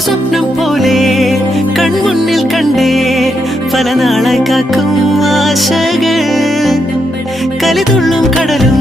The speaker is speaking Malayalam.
സ്വപ്നം പോലെ കൺമുന്നിൽ കണ്ടേ പല നാളായി കാക്കും ആശകൾ കലിതുള്ളും കടലും